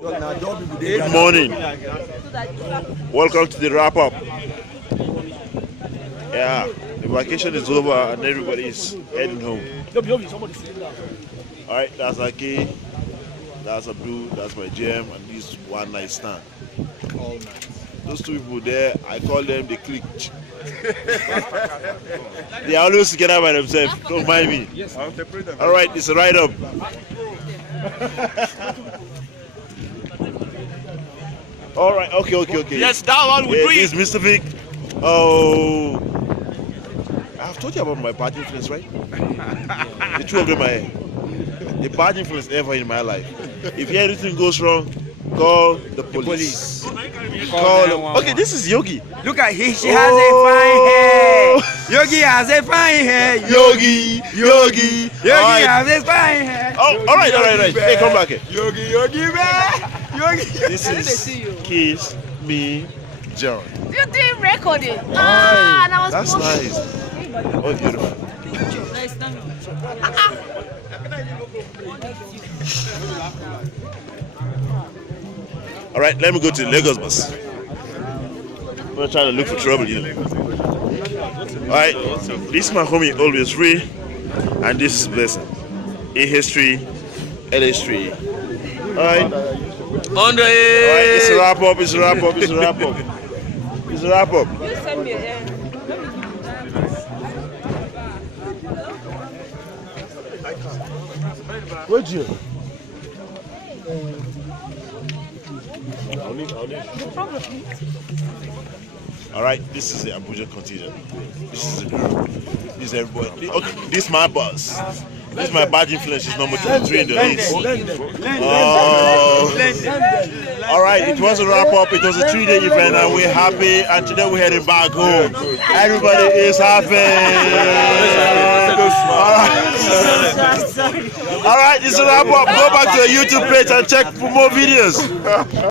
Good morning. Welcome to the wrap up. Yeah, the vacation is over and everybody is heading home. Alright, that's Aki, that's Abdul, that's my GM, and this one night stand. All night. Those two people there, I call them the clique. They are always together by themselves. Don't mind me. Yes. Alright, it's a ride up. Alright, okay. Yes, that one we do This it. is Mr. Vic. Oh, I've told you about my bad influence, right? The two of them are the bad influence ever in my life. If anything goes wrong, call the police. Call them. Okay, this is Yogi. Look at him, she has a fine hair. Yogi has a fine hair. Yogi. Yogi Alright. has a fine hair. Oh, all right. Hey, come back here. Yogi, man. Yogi. This is Kiss Me John. You're doing recording. And I was That's posting. nice. Oh, beautiful. All right, let me go to the Lagos bus. I'm not trying to look for trouble, you know. All right, this is my homie, always free, and this is Blessing. A history, LH3. All right. On the All right, it's a wrap up. You send me a Where'd you? All right, this is the Abuja contingent. This is the group. This is everybody. Okay, this is my boss. This is my bad influence. She's number 23 in the list. All right, it was a wrap up. It was a 3-day event, and we're happy. And today we're heading back home. Everybody is happy. All right, this is a wrap up. Go back to your YouTube page and check for more videos.